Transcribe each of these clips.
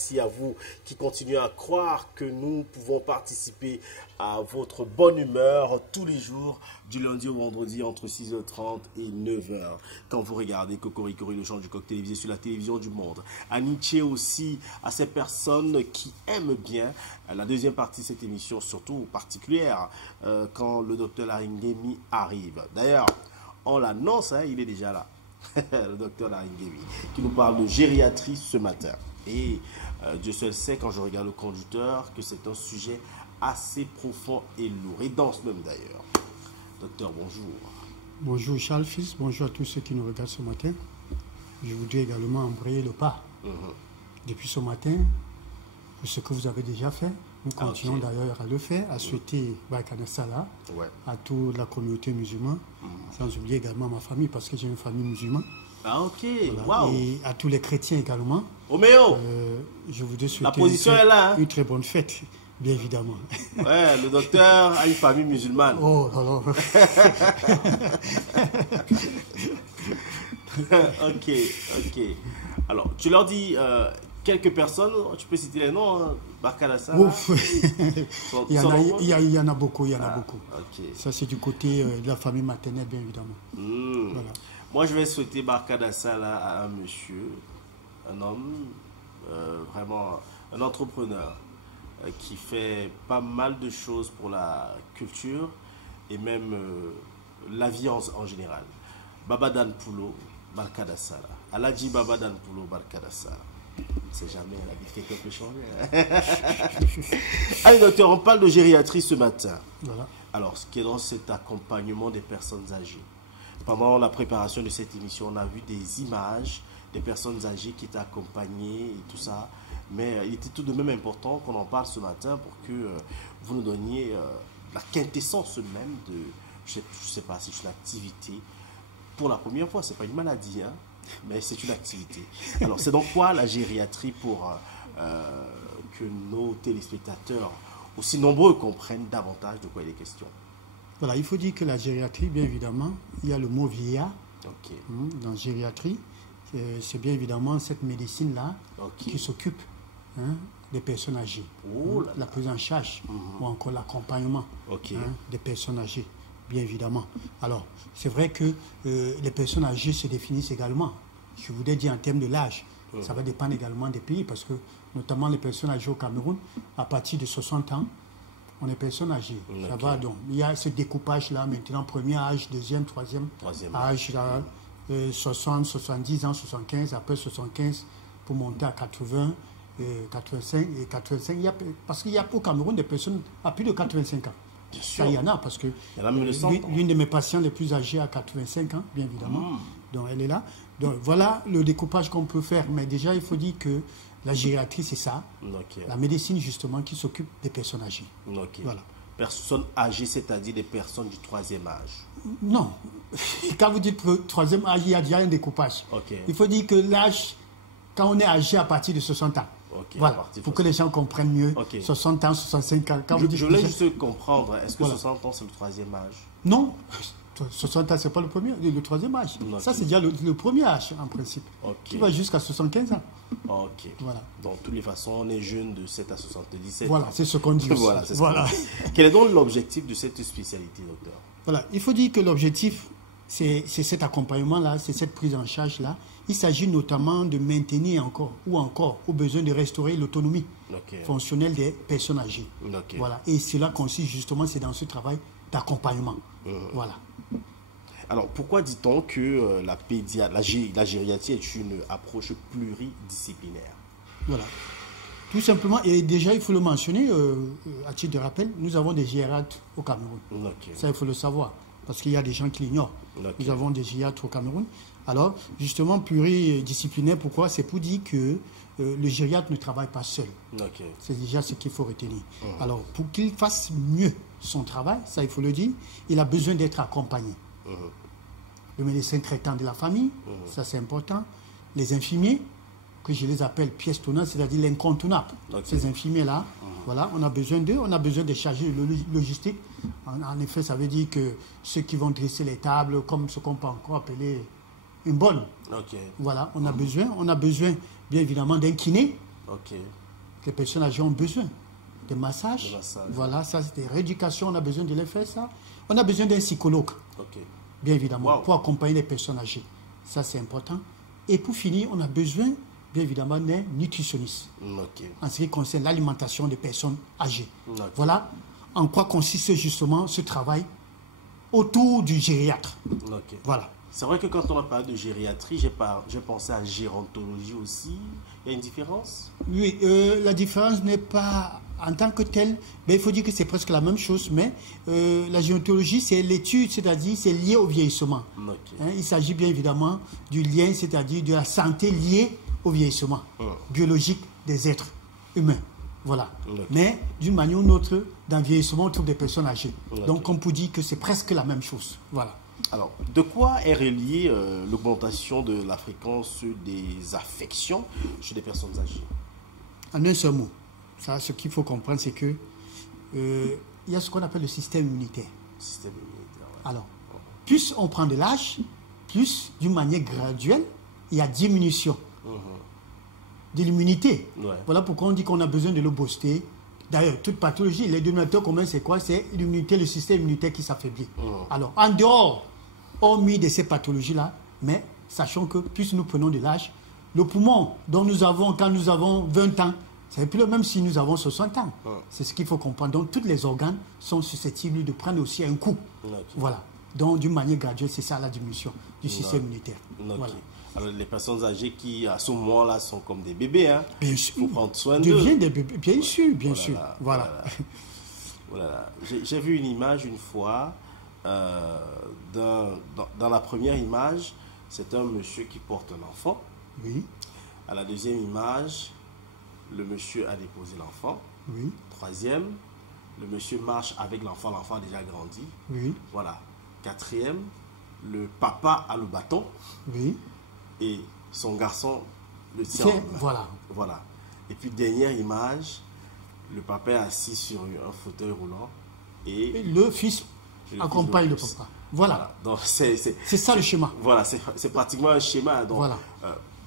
Merci à vous qui continuez à croire que nous pouvons participer à votre bonne humeur tous les jours, du lundi au vendredi entre 6h30 et 9h. Quand vous regardez Cocorico, le chant du coq télévisé sur la télévision du monde. Amitié aussi à ces personnes qui aiment bien la deuxième partie de cette émission, surtout particulière quand le docteur Laringemi arrive. D'ailleurs, on l'annonce, hein, il est déjà là. Le docteur Laringemi qui nous parle de gériatrie ce matin. Et Dieu seul sait, quand je regarde le conducteur, que c'est un sujet assez profond et lourd, et dense même d'ailleurs. Docteur, bonjour. Bonjour Charles Fils, bonjour à tous ceux qui nous regardent ce matin. Je voudrais également embrayer le pas. Depuis ce matin, pour ce que vous avez déjà fait, nous continuons d'ailleurs à le faire, à souhaiter Barkhane Salah à toute la communauté musulmane, sans oublier également ma famille, parce que j'ai une famille musulmane. Ah ok, voilà. Wow. Et à tous les chrétiens également. Oméo, je voudrais souhaiter la position est là, hein? Une très bonne fête, bien évidemment. Ouais, le docteur a une famille musulmane. Oh là là. Ok. Alors, tu leur dis quelques personnes, tu peux citer les noms, hein? Barkhane Salah. Ouf. Il y en a beaucoup, beaucoup. Okay. Ça, c'est du côté de la famille maternelle, bien évidemment. Voilà. Moi, je vais souhaiter Barkhane Salah à un monsieur, un homme, vraiment un entrepreneur qui fait pas mal de choses pour la culture et même la vie en général. Baba Dan Poulo, Barkhane Salah. Aladji Baba Dan Poulo, Barkhane Salah. On ne sait jamais, la vie de quelqu'un peut changer. Allez, docteur, on parle de gériatrie ce matin. Voilà. Alors, ce qui est dans cet accompagnement des personnes âgées. Pendant la préparation de cette émission, on a vu des images des personnes âgées qui étaient accompagnées et tout ça. Mais il était tout de même important qu'on en parle ce matin pour que vous nous donniez la quintessence même de, je ne sais pas si c'est une activité. Pour la première fois, ce n'est pas une maladie, hein, mais c'est une activité. Alors, c'est donc quoi la gériatrie pour que nos téléspectateurs, aussi nombreux, comprennent davantage de quoi il est question? Voilà, il faut dire que la gériatrie, bien évidemment, il y a le mot vieillard dans gériatrie. C'est bien évidemment cette médecine-là qui s'occupe des personnes âgées. La prise en charge ou encore l'accompagnement des personnes âgées, bien évidemment. Alors, c'est vrai que les personnes âgées se définissent également. Je voudrais dire en termes de l'âge. Ça va dépendre également des pays parce que, notamment les personnes âgées au Cameroun, à partir de 60 ans, on est personnes âgées. Ça va donc. Il y a ce découpage-là maintenant, premier âge, deuxième, troisième âge, là, 60, 70 ans, 75, après 75, pour monter à 80, 85 et 85. Parce qu'il y a au Cameroun des personnes à plus de 85 ans. Ça, il y en a, parce que l'une de mes patientes les plus âgées a 85 ans, bien évidemment. Donc, elle est là. Donc, voilà le découpage qu'on peut faire. Mais déjà, il faut dire que la gériatrie, c'est ça. La médecine, justement, qui s'occupe des personnes âgées. Voilà. Personnes âgées, c'est-à-dire des personnes du troisième âge? Non. Quand vous dites troisième âge, il y a déjà un découpage. Il faut dire que l'âge, quand on est âgé à partir de 60 ans. Voilà, pour que les gens comprennent mieux. 60 ans, 65 ans. Quand je voulais juste comprendre, est-ce que 60 ans, c'est le troisième âge? Non. 60 ans, ce n'est pas le troisième âge. Ça, c'est déjà le premier âge, en principe. Qui va jusqu'à 75 ans. Voilà. Donc, de toutes les façons, on est jeune de 7 à 77 Voilà, c'est ce qu'on dit aussi. Voilà. Quel est donc l'objectif de cette spécialité, docteur? Voilà, il faut dire que l'objectif, c'est cet accompagnement-là, c'est cette prise en charge-là. Il s'agit notamment de maintenir au besoin de restaurer l'autonomie fonctionnelle des personnes âgées. Voilà. Et cela consiste justement, c'est dans ce travail d'accompagnement. Voilà. Alors, pourquoi dit-on que la gériatrie est une approche pluridisciplinaire? Voilà. Tout simplement, et déjà, il faut le mentionner, à titre de rappel, nous avons des gériatres au Cameroun. Ça, il faut le savoir, parce qu'il y a des gens qui l'ignorent. Nous avons des gériatres au Cameroun. Alors, justement, pluridisciplinaire, pourquoi? C'est pour dire que le gériatre ne travaille pas seul. C'est déjà ce qu'il faut retenir. Alors, pour qu'il fasse mieux son travail, ça, il faut le dire, il a besoin d'être accompagné. Le médecin traitant de la famille, ça c'est important. Les infirmiers, que je les appelle pièces tournantes, c'est-à-dire l'incontournable. Ces infirmiers-là, voilà, on a besoin d'eux, on a besoin de charger de logistique. En effet, ça veut dire que ceux qui vont dresser les tables, comme ce qu'on peut encore appeler une bonne. Voilà, on a besoin bien évidemment d'un kiné. Ok. Les personnes âgées ont besoin de massages. Voilà, ça c'est des rééducations, on a besoin de les faire ça. On a besoin d'un psychologue, bien évidemment, pour accompagner les personnes âgées. Ça c'est important. Et pour finir, on a besoin, bien évidemment, d'un nutritionniste. En ce qui concerne l'alimentation des personnes âgées. Voilà en quoi consiste justement ce travail autour du gériatre. Voilà. C'est vrai que quand on a parlé de gériatrie, j'ai pensé à gérontologie aussi. Il y a une différence? Oui, la différence n'est pas en tant que telle, mais il faut dire que c'est presque la même chose, mais la gérontologie, c'est l'étude, c'est-à-dire c'est lié au vieillissement. Il s'agit bien évidemment du lien, c'est-à-dire de la santé liée au vieillissement biologique des êtres humains. Voilà. Mais d'une manière ou d'une autre, dans le vieillissement, on trouve des personnes âgées. Donc on peut dire que c'est presque la même chose. Voilà. Alors, de quoi est reliée l'augmentation de la fréquence des affections chez les personnes âgées? En un seul mot, ça, ce qu'il faut comprendre, c'est que il y a ce qu'on appelle le système immunitaire. Alors, plus on prend de l'âge, plus d'une manière graduelle, il y a diminution de l'immunité. Voilà pourquoi on dit qu'on a besoin de le booster. D'ailleurs, toute pathologie, les dénominateurs communs, c'est quoi? C'est l'immunité, le système immunitaire qui s'affaiblit. Alors, en dehors, hormis de ces pathologies-là, mais sachant que plus nous prenons de l'âge, le poumon dont nous avons quand nous avons 20 ans, c'est plus le même si nous avons 60 ans. C'est ce qu'il faut comprendre. Donc, tous les organes sont susceptibles de prendre aussi un coup. Voilà. Donc, d'une manière graduelle, c'est ça la diminution du système immunitaire. Voilà. Alors, les personnes âgées qui, à ce moment-là, sont comme des bébés, hein. Bien sûr. Il faut prendre soin d'eux. Deviennent des bébés, bien sûr, bien sûr. Voilà. Voilà. J'ai vu une image une fois. Dans la première image, c'est un monsieur qui porte un enfant. Oui. À la deuxième image, le monsieur a déposé l'enfant. Oui. Troisième, le monsieur marche avec l'enfant. L'enfant a déjà grandi. Oui. Voilà. Quatrième, le papa a le bâton. Oui. Et son garçon le tient. Voilà. Voilà. Et puis, dernière image, le papa est assis sur un fauteuil roulant. Et le fils accompagne le papa. Voilà. Donc, c'est ça le schéma. Voilà, c'est pratiquement un schéma. Donc, voilà.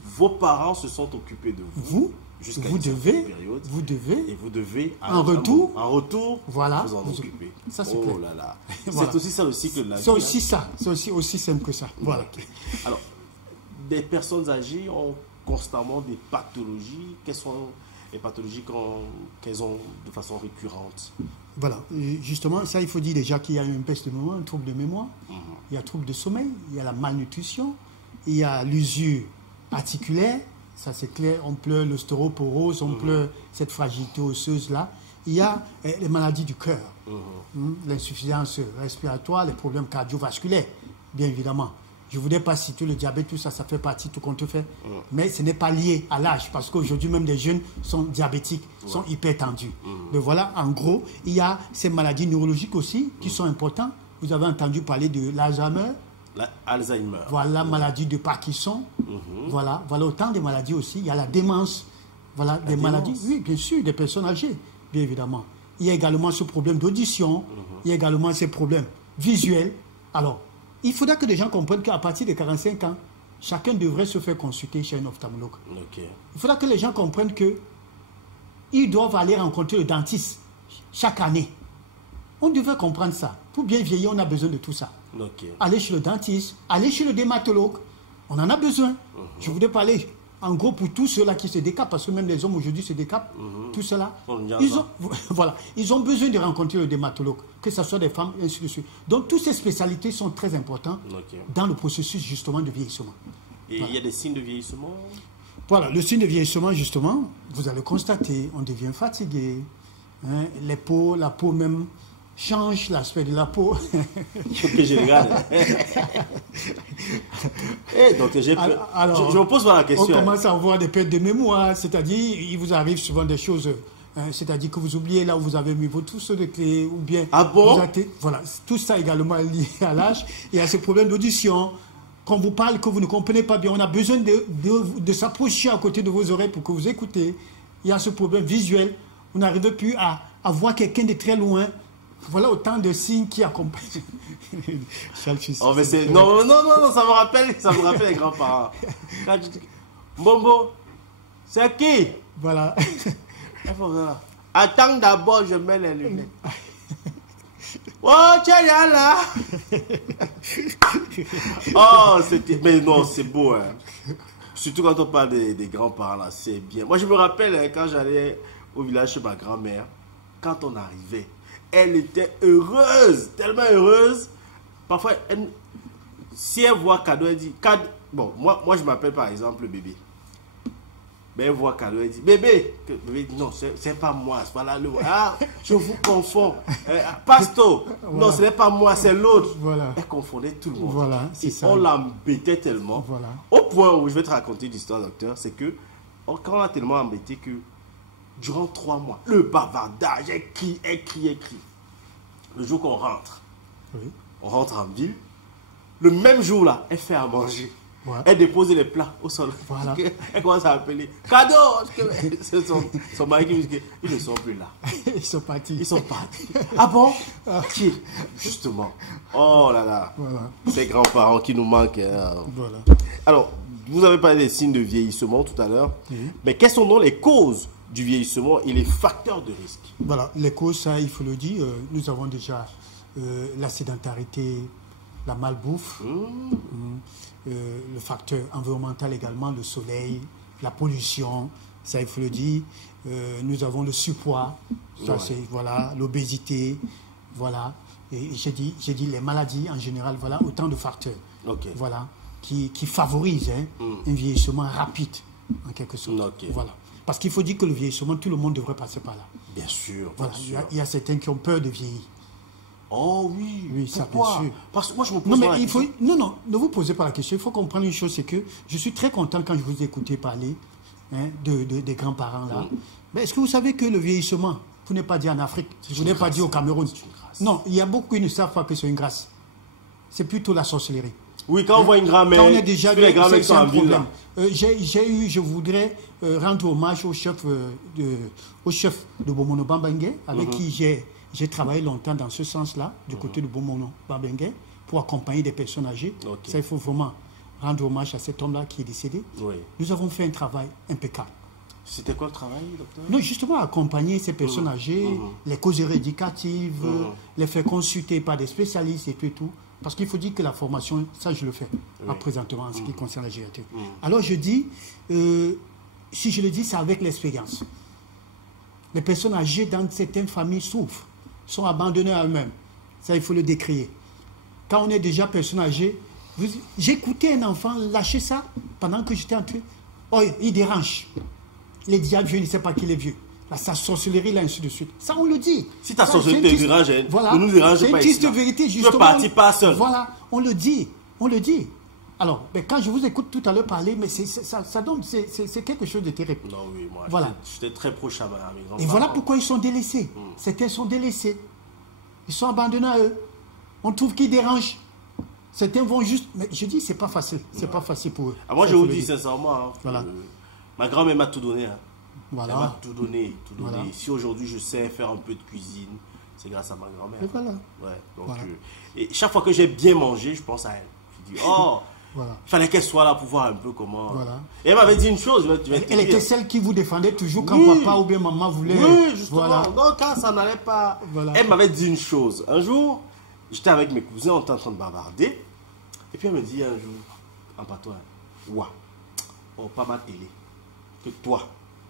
Vos parents se sont occupés de vous. Jusqu'à une certaine période. Vous devez. Et vous devez, en retour, voilà, vous en occuper. Ça, c'est clair. Là là. Voilà. C'est aussi ça le cycle de la vie. C'est aussi ça. C'est aussi simple que ça. Voilà. Alors, des personnes âgées ont constamment des pathologies. Quelles sont les pathologies qu'elles ont de façon récurrente? Voilà. Et justement, ça, il faut dire déjà qu'il y a une perte de mémoire, un trouble de mémoire. Il y a un trouble de sommeil. Il y a la malnutrition. Il y a l'usure articulaire. Ça, c'est clair. On pleure l'ostéoporose, on pleure cette fragilité osseuse-là. Il y a les maladies du cœur, l'insuffisance respiratoire, les problèmes cardiovasculaires, bien évidemment. Je ne voudrais pas citer le diabète, tout ça, ça fait partie, tout compte fait. Mais ce n'est pas lié à l'âge, parce qu'aujourd'hui, même des jeunes sont diabétiques, sont hypertendus. Mais voilà, en gros, il y a ces maladies neurologiques aussi qui sont importantes. Vous avez entendu parler de l'Alzheimer. Alzheimer. Voilà, maladie de Parkinson. Voilà autant de maladies aussi. Il y a la démence. Voilà, des maladies. Oui, bien sûr, des personnes âgées, bien évidemment. Il y a également ce problème d'audition. Il y a également ces problèmes visuels. Alors, il faudra que les gens comprennent qu'à partir de 45 ans, chacun devrait se faire consulter chez un ophtalmologue. Il faudra que les gens comprennent qu'ils doivent aller rencontrer le dentiste chaque année. On devrait comprendre ça. Pour bien vieillir, on a besoin de tout ça. Aller chez le dentiste, aller chez le dermatologue, on en a besoin. Je voudrais parler en gros pour tous ceux-là qui se décapent, parce que même les hommes aujourd'hui se décapent, tout cela. Ils ont besoin de rencontrer le dermatologue, que ce soit des femmes, et ainsi de suite. Donc toutes ces spécialités sont très importantes dans le processus justement de vieillissement. Et il y a des signes de vieillissement? Voilà, le signe de vieillissement justement, vous allez constater, on devient fatigué, hein, la peau même change l'aspect de la peau. Que je regarde. Donc je me pose la question. On commence à avoir des pertes de mémoire, c'est-à-dire il vous arrive souvent des choses, c'est-à-dire que vous oubliez là où vous avez mis vos trousseaux de clés, ou bien... Ah bon? Voilà, tout ça également lié à l'âge. Il y a ce problème d'audition. Quand vous parlez, que vous ne comprenez pas bien, on a besoin de s'approcher à côté de vos oreilles pour que vous écoutez. Il y a ce problème visuel. Vous n'arrivez plus à voir quelqu'un de très loin. Voilà autant de signes qui accompagnent. Non, ça me rappelle les grands-parents. Bombo, c'est qui? Voilà. Attends d'abord, je mets les lunettes. Oh, tiens, là. Oh, c'était... Mais non, c'est beau, hein. Surtout quand on parle des grands-parents, là, c'est bien. Moi, je me rappelle, hein, quand j'allais au village chez ma grand-mère, quand on arrivait, elle était heureuse, tellement heureuse. Parfois, si elle voit cadeau, elle dit... Bon, moi je m'appelle par exemple bébé. Mais elle voit cadeau, elle dit, bébé. Bébé dit, non, c'est pas moi. Voilà je vous confonds. Pasto, voilà. Non, ce n'est pas moi, c'est l'autre. Voilà. Elle confondait tout le monde. Voilà, et ça. On l'embêtait tellement. Voilà. Au point où je vais te raconter l'histoire, docteur, c'est que quand on l'a tellement embêté que durant 3 mois, le bavardage, elle crie. Le jour qu'on rentre, oui. On rentre en ville, le même jour là, elle fait à manger. Ouais. Elle dépose les plats au sol. Voilà. Elle commence à appeler cadeau. C'est son mari qui me dit ils ne sont plus là. Ils sont partis. Ah bon? Qui? Justement. Oh là là. Voilà. Ces grands-parents qui nous manquent. Hein. Voilà. Alors, vous avez parlé des signes de vieillissement tout à l'heure. Mais quelles sont donc les causes du vieillissement et les facteurs de risque? Voilà, les causes, ça, il faut le dire. Nous avons déjà la sédentarité, la malbouffe. Le facteur environnemental également, le soleil, la pollution, ça il faut le dire. Nous avons le surpoids, ça c'est voilà, l'obésité, voilà. Et j'ai dit les maladies en général, voilà, autant de facteurs, voilà, qui favorisent un vieillissement rapide en quelque sorte. Voilà. Parce qu'il faut dire que le vieillissement, tout le monde devrait passer par là. Bien sûr. Voilà, il y a certains qui ont peur de vieillir. Oh oui, oui, ça bien sûr. Parce que moi je me pose la question. Non, ne vous posez pas la question. Il faut comprendre une chose, c'est que je suis très content quand je vous écoutais parler des grands-parents là. Mais est-ce que vous savez que le vieillissement, vous n'êtes pas dit en Afrique, vous n'êtes pas dit au Cameroun. Non, il y a beaucoup qui ne savent pas que c'est une grâce. C'est plutôt la sorcellerie. Oui, quand on voit une grand-mère, quand on est déjà les grands-mères sont en ville là. Je voudrais rendre hommage au chef de Bomono Bambengue, avec qui j'ai travaillé longtemps dans ce sens-là, du côté de Bomono Bambengue, pour accompagner des personnes âgées. Ça, il faut vraiment rendre hommage à cet homme-là qui est décédé. Oui. Nous avons fait un travail impeccable. C'était quoi le travail, docteur? Non, justement, accompagner ces personnes âgées, les causes éducatives, les faire consulter par des spécialistes et tout. Parce qu'il faut dire que la formation, ça je le fais, présentement, en ce qui concerne la gériatrie. Alors je dis, si je le dis, c'est avec l'expérience. Les personnes âgées dans certaines familles souffrent, sont abandonnées à eux-mêmes. Ça, il faut le décrire. Quand on est déjà personne âgée, j'ai écouté un enfant lâcher ça pendant que j'étais en train. Oh, il dérange. Les diables, je ne sais pas qui est vieux. Là, sa sorcellerie, là, ainsi de suite. Ça, on le dit. Si ta sorcellerie te dérange, voilà, ne nous dérange pas ici. C'est une de vérité, justement. Tu ne partis pas seul. Voilà, on le dit. On le dit. Alors, mais quand je vous écoute tout à l'heure parler, mais ça donne, c'est quelque chose de terrible. Non, oui, moi, voilà. j'étais très proche à mes grands-parents. Et voilà pourquoi ils sont délaissés. Certains sont délaissés. Ils sont abandonnés à eux. On trouve qu'ils dérangent. Certains vont juste... Mais je dis, c'est pas facile. C'est pas facile pour eux. Ah, moi, je vous dis sincèrement, voilà. Ma grand-mère m'a tout donné. Hein. Voilà. Elle m'a tout donné. Voilà. Si aujourd'hui je sais faire un peu de cuisine, c'est grâce à ma grand-mère. Et voilà. Ouais, donc, voilà. Et chaque fois que j'ai bien mangé, je pense à elle. Je dis, oh, voilà. Il fallait qu'elle soit là pour voir un peu comment. Voilà. Et elle m'avait dit une chose. Elle était celle qui vous défendait toujours quand papa ou bien maman voulait. Oui, justement. Voilà. Donc quand ça n'allait pas. Voilà. Elle m'avait dit une chose. Un jour, j'étais avec mes cousins, on était en train de bavarder. Et puis elle me dit un jour, en patois, ouah, oh, pas ma télé. Que toi,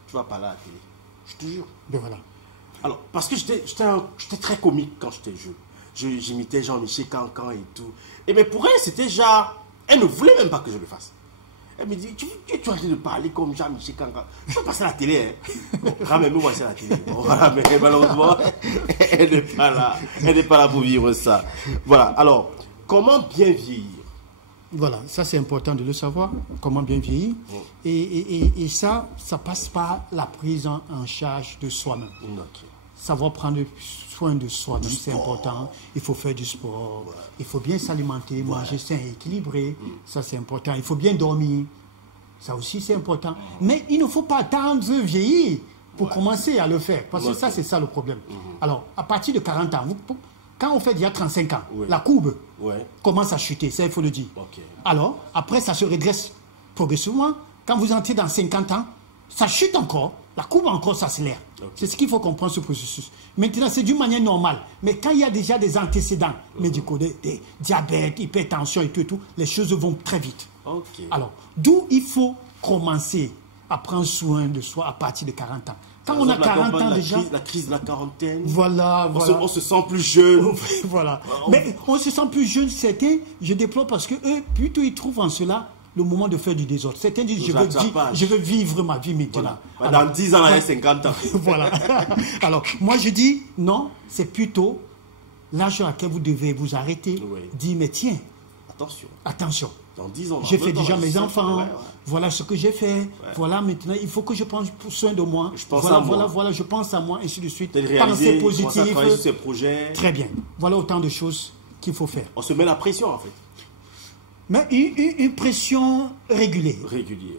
tu vas parler à la télé. Je te jure. Ben voilà. Alors, parce que j'étais très comique quand j'étais jeune. J'imitais Jean-Michel Cancan et tout. Et mais pour elle, c'était genre... Elle ne voulait même pas que je le fasse. Elle me dit, tu es en train de parler comme Jean-Michel Cancan. Tu vas passer à la télé, hein. Bon, ramène-moi passer à la télé. Bon, voilà, mais malheureusement, elle n'est pas là. Elle n'est pas là pour vivre ça. Voilà. Alors, comment bien vieillir? Voilà, ça c'est important de le savoir, comment bien vieillir. Et ça passe par la prise en charge de soi-même. Savoir prendre soin de soi-même, c'est important. Il faut faire du sport, il faut bien s'alimenter, manger sain et équilibré, ça c'est important. Il faut bien dormir, ça aussi c'est important. Mais il ne faut pas attendre vieillir pour commencer à le faire, parce que ça c'est ça le problème. Alors, à partir de 40 ans, quand on fait déjà 35 ans, la courbe commence à chuter, ça il faut le dire. Alors, après ça se redresse progressivement. Quand vous entrez dans 50 ans, ça chute encore. La courbe encore s'accélère. C'est ce qu'il faut comprendre, ce processus. Maintenant, c'est d'une manière normale. Mais quand il y a déjà des antécédents médicaux, des diabète, hypertension et tout, les choses vont très vite. Alors, d'où il faut commencer à prendre soin de soi à partir de 40 ans. Quand on a 40 ans déjà... La crise de la quarantaine. Voilà. On se sent plus jeune. Voilà. Mais on se sent plus jeune, certains, je déplore parce que eux, plutôt ils trouvent en cela le moment de faire du désordre. Certains disent, je veux vivre ma vie maintenant. Voilà. Alors, dans 10 ans, il y a 50 ans. Voilà. Alors, moi je dis, non, c'est plutôt l'âge à laquelle vous devez vous arrêter, dire, mais tiens, attention. Dans 10 ans, j'ai fait déjà mes enfants, voilà ce que j'ai fait, voilà maintenant, il faut que je prenne soin de moi. Je pense à moi. Voilà, je pense à moi, et ainsi de suite. Pensée positive. Sur ces projets. Très bien. Voilà autant de choses qu'il faut faire. On se met la pression en fait. Mais une pression régulée.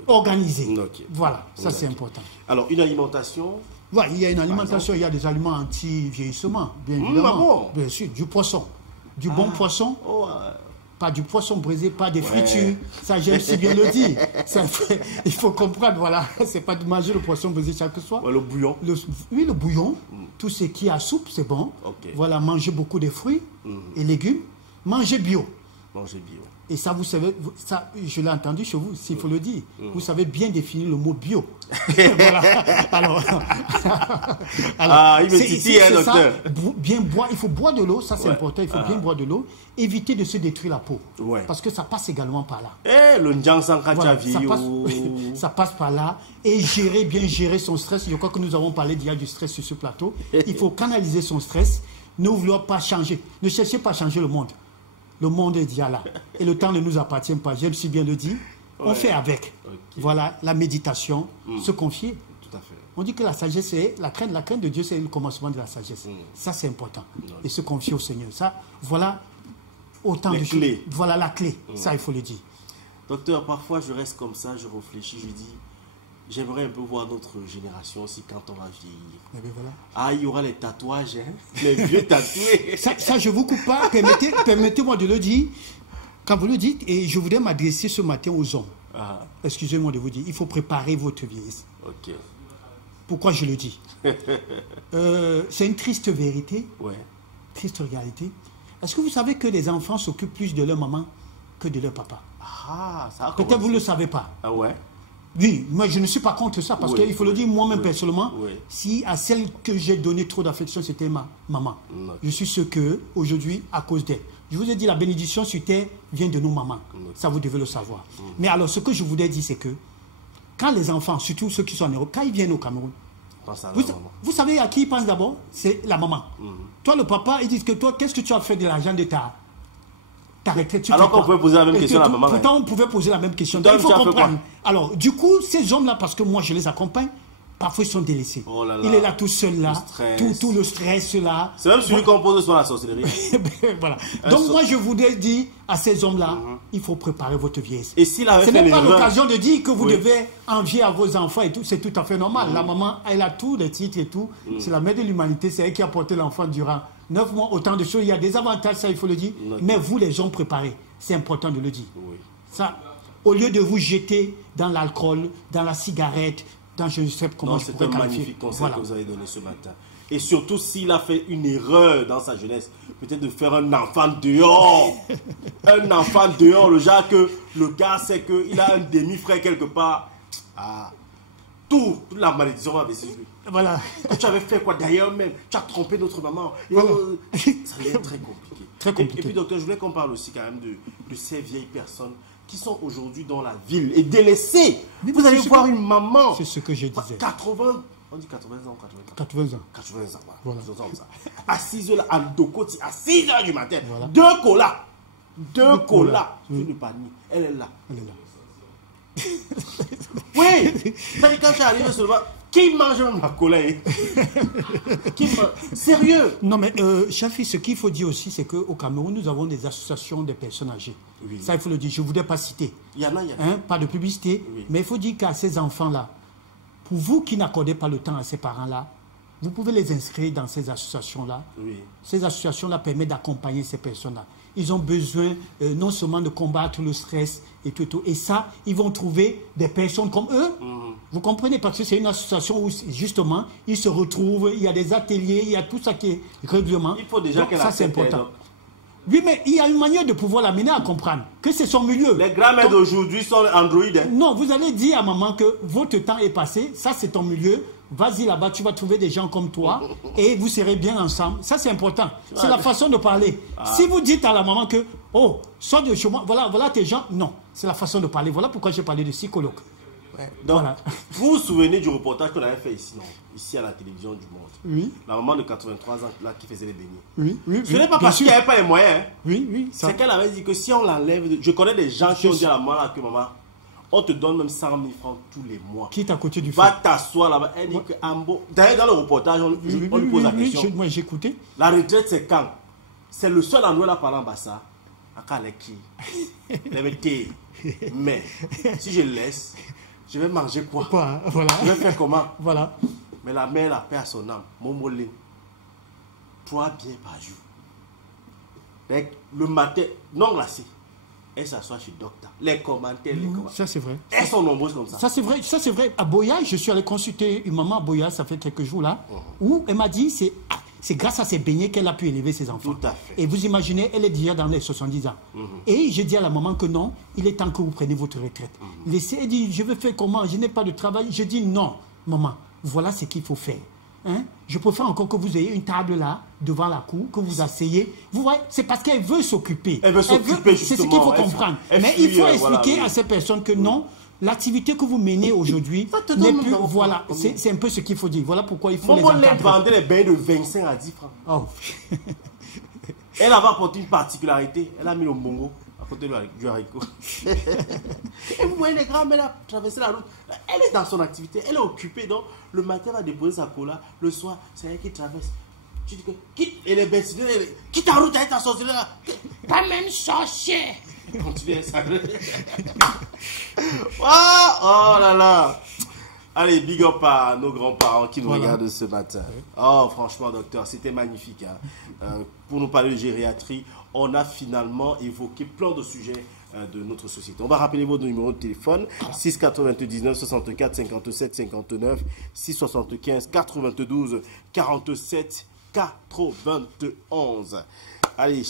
Organisée. Voilà, ça c'est important. Alors, une alimentation. Ouais, il y a une alimentation, il y a des aliments anti-vieillissement, bien évidemment. Bien sûr, du poisson. Du bon poisson. Pas du poisson brisé, pas des fritures. Ça, j'aime si bien le dire. Il faut comprendre, voilà. C'est pas de manger le poisson brisé chaque soir. Le bouillon. Oui, le bouillon. Tout ce qui est à soupe, c'est bon. Voilà, manger beaucoup de fruits et légumes. Manger bio. Et ça, vous savez, ça, je l'ai entendu chez vous, s'il faut le dire. Vous savez bien définir le mot bio. Voilà. Alors il me titille, docteur. Bien boire, il faut boire de l'eau, ça c'est important, il faut bien boire de l'eau. Éviter de se détruire la peau. Parce que ça passe également par là. Le njang sankacha ça passe par là. Et bien gérer son stress. Je crois que nous avons parlé d'il y a du stress sur ce plateau. Il faut canaliser son stress. Ne vouloir pas changer. Ne cherchez pas à changer le monde. Le monde est déjà là. Et le temps ne nous appartient pas. J'aime si bien le dire. On fait avec. Voilà, la méditation, se confier. Tout à fait. On dit que la sagesse, c'est la crainte de Dieu, c'est le commencement de la sagesse. Ça, c'est important. Et se confier au Seigneur. Ça, voilà autant de choses. Voilà la clé. Ça, il faut le dire. Docteur, parfois, je reste comme ça, je réfléchis, je dis, j'aimerais un peu voir notre génération aussi quand on va vieillir. Eh bien, voilà. Ah, il y aura les tatouages, hein, les vieux tatoués. Ça, je ne vous coupe pas. Permettez-moi de le dire. Quand vous le dites, et je voudrais m'adresser ce matin aux hommes. Excusez-moi de vous dire, il faut préparer votre vieillesse. Pourquoi je le dis? C'est une triste vérité, triste réalité. Est-ce que vous savez que les enfants s'occupent plus de leur maman que de leur papa? Peut-être vous ne le savez pas. Oui, moi je ne suis pas contre ça, parce qu'il faut le dire moi-même personnellement, si à celle que j'ai donné trop d'affection, c'était ma maman. Je suis sûr qu'aujourd'hui, à cause d'elle. Je vous ai dit, la bénédiction sur terre vient de nos mamans. Ça, vous devez le savoir. Mais alors, ce que je voulais dire, c'est que quand les enfants, surtout ceux qui sont en Europe, quand ils viennent au Cameroun, vous savez à qui ils pensent d'abord? C'est la maman. Toi, le papa, ils disent que toi, qu'est-ce que tu as fait de l'argent de ta retraite? Alors qu'on pouvait poser la même question à la maman. Pourtant, on pouvait poser la même question. Donc, il faut comprendre. Alors, du coup, ces hommes-là, parce que moi, je les accompagne, parfois, ils sont délaissés. Il est là tout seul, là. Tout le stress, là. C'est même celui qu'on pose sur la sorcellerie. Voilà. Donc, moi, je voudrais dire à ces hommes-là, il faut préparer votre vieillesse. Et s'il avait Ce n'est pas l'occasion de dire que vous devez envier à vos enfants et tout. C'est tout à fait normal. La maman, elle a tous les titres et tout. C'est la mère de l'humanité. C'est elle qui a porté l'enfant durant 9 mois. Autant de choses. Il y a des avantages, ça, il faut le dire. Mais vous, les hommes préparés, c'est important de le dire. Ça, au lieu de vous jeter dans l'alcool, dans la cigarette, dans je ne sais pas comment je pourrais qualifier. C'est un magnifique conseil que vous avez donné ce matin. Et surtout s'il a fait une erreur dans sa jeunesse, peut-être de faire un enfant dehors. Un enfant dehors, le genre que le gars sait qu'il a un demi-frère quelque part. Toute la malédiction va baisser sur lui. Voilà. Quand tu avais fait quoi d'ailleurs même, tu as trompé notre maman. Voilà. Ça devient très compliqué. Très compliqué. Et puis docteur, je voulais qu'on parle aussi quand même de ces vieilles personnes qui sont aujourd'hui dans la ville et délaissées. Vous allez voir une maman. C'est ce que je disais. 80, on dit 80 ans, 80 ans. 80 ans, voilà. À 6 h à Ndokoti, à 6 h du matin. Voilà. Deux colas. Je ne pas nier. Elle est là. Oui. C'est-à-dire quand je suis arrivé seulement, qui mange même la cola? Sérieux? Non mais, Chafi, ce qu'il faut dire aussi, c'est qu'au Cameroun, nous avons des associations des personnes âgées. Ça, il faut le dire. Je ne voudrais pas citer. Il y en a. Pas de publicité. Mais il faut dire qu'à ces enfants-là, pour vous qui n'accordez pas le temps à ces parents-là, vous pouvez les inscrire dans ces associations-là. Ces associations-là permettent d'accompagner ces personnes-là. ils ont besoin non seulement de combattre le stress et tout. Et ça, ils vont trouver des personnes comme eux. Vous comprenez? Parce que c'est une association où, justement, ils se retrouvent, il y a des ateliers, il y a tout ça qui est règlement. Il faut déjà que ça, c'est important. Oui, mais il y a une manière de pouvoir l'amener à comprendre que c'est son milieu. Les grands-mères d'aujourd'hui sont Android. Hein? Non, vous allez dire à maman que votre temps est passé, ça c'est ton milieu. Vas-y là-bas, tu vas trouver des gens comme toi et vous serez bien ensemble. Ça, c'est important. C'est la façon de parler. Si vous dites à la maman que, oh, sors de chez moi, voilà tes gens. Non, c'est la façon de parler. Voilà pourquoi j'ai parlé de psychologue. Ouais. Donc, voilà. Vous vous souvenez du reportage qu'on avait fait ici, non? Ici à la télévision du Monde. Oui. La maman de 83 ans là, qui faisait les beignets. Oui, oui. Ce n'est pas parce qu'il n'y avait pas les moyens. Hein. Oui, oui. C'est qu'elle avait dit que si on l'enlève... Je connais des gens qui ont dit à la maman là, que maman, on te donne même 100 000 francs tous les mois. Qui est à côté du feu? Va t'asseoir là-bas. Elle dit que Ambo... D'ailleurs, dans le reportage, on lui pose la question. Moi, j'ai écouté. La retraite, c'est quand? C'est le seul endroit là par l'ambassade. Mais si je laisse, je vais manger quoi? Voilà. Je vais faire comment? Voilà. Mais la mère, la paix à son âme. Momolé. 3 biens par jour. Le matin, non glacé. Elle s'assoit chez le docteur. Les commentaires, Ça, c'est vrai. Elles sont nombreuses comme ça. Ça, c'est vrai. Ça, c'est vrai. À Boya, je suis allé consulter une maman à Boya, ça fait quelques jours là, où elle m'a dit c'est grâce à ses beignets qu'elle a pu élever ses enfants. Tout à fait. Et vous imaginez, elle est déjà dans les 70 ans. Et je dis à la maman que non, il est temps que vous preniez votre retraite. Elle dit, je vais faire comment? Je n'ai pas de travail. Je dis non, maman, voilà ce qu'il faut faire. Hein? Je préfère encore que vous ayez une table là, devant la cour, que vous asseyez. Vous voyez, c'est parce qu'elle veut s'occuper. Elle veut s'occuper, justement. C'est ce qu'il faut comprendre. Mais il faut expliquer à ces personnes que non, l'activité que vous menez aujourd'hui n'est plus... Voilà, c'est un peu ce qu'il faut dire. Voilà pourquoi il faut les encadrer. Elle vendait les beignets de 25 à 10 francs. Oh. Elle avait apporté une particularité. Elle a mis le mongo à côté du haricot. Et vous voyez les grands-mères traverser la route. Elle est dans son activité. Elle est occupée. Donc, le matin, elle va déposer sa cola. Le soir, c'est elle qui traverse. Tu dis que quitte et les bêtes, quitte ta route avec ta sorcière là. Pas même sorcière. Continue ça. Oh là là. Allez, big up à nos grands-parents qui nous regardent ce matin. Oh, franchement, docteur, c'était magnifique. Hein. Pour nous parler de gériatrie, on a finalement évoqué plein de sujets de notre société. On va rappeler votre numéro de téléphone 699 64 57 59 675 92 47 91. Allez,